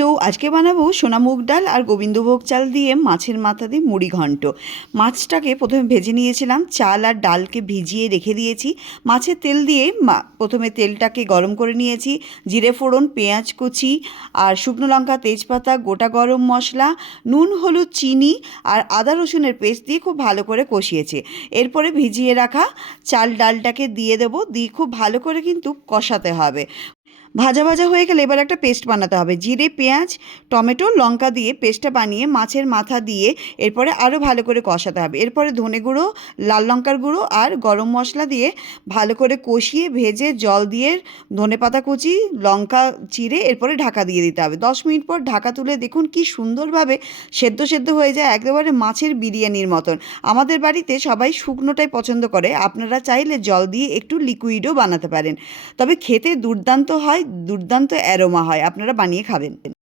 Hello, আজকে বানাবো সোনা মুগ ডাল আর গোবিন্দভোগ চাল দিয়ে মাছের মাথা দিয়ে মুড়ি ঘন্ট। মাছটাকে প্রথমে ভেজে নিয়েছিলাম, চাল আর ডালকে ভিজিয়ে রেখে দিয়েছি। মাছের তেল দিয়ে প্রথমে তেলটাকে গরম করে নিয়েছি। জিরে ফোড়ন, পেঁয়াজ কুচি আর শুকনো লঙ্কা, তেজপাতা, গোটা গরম মশলা, নুন, হলুদ, চিনি আর আদা রসুনের পেস্ট দিয়ে খুব ভালো করে কষিয়েছি। এরপরে ভিজিয়ে রাখা চাল ডালটাকে দিয়ে দেবো, দিয়ে খুব ভালো করে কিন্তু কষাতে হবে। ভাজা ভাজা হয়ে গেলে এবার একটা পেস্ট বানাতে হবে। জিরে, পেঁয়াজ, টমেটো, লঙ্কা দিয়ে পেস্টটা বানিয়ে মাছের মাথা দিয়ে এরপরে আরও ভালো করে কষাতে হবে। এরপরে ধনে গুঁড়ো, লাল লঙ্কার গুঁড়ো আর গরম মশলা দিয়ে ভালো করে কষিয়ে ভেজে জল দিয়ে ধনেপাতা কুচি, লঙ্কা চিরে এরপরে ঢাকা দিয়ে দিতে হবে। 10 মিনিট পর ঢাকা তুলে দেখুন কি সুন্দরভাবে সেদ্ধ সেদ্ধ হয়ে যায়, একেবারে মাছের বিরিয়ানির মতন। আমাদের বাড়িতে সবাই শুকনোটাই পছন্দ করে, আপনারা চাইলে জল দিয়ে একটু লিকুইডও বানাতে পারেন। তবে খেতে দুর্দান্ত হয়, দুর্দান্ত অ্যারোমা হয়, আপনারা বানিয়ে খাবেন।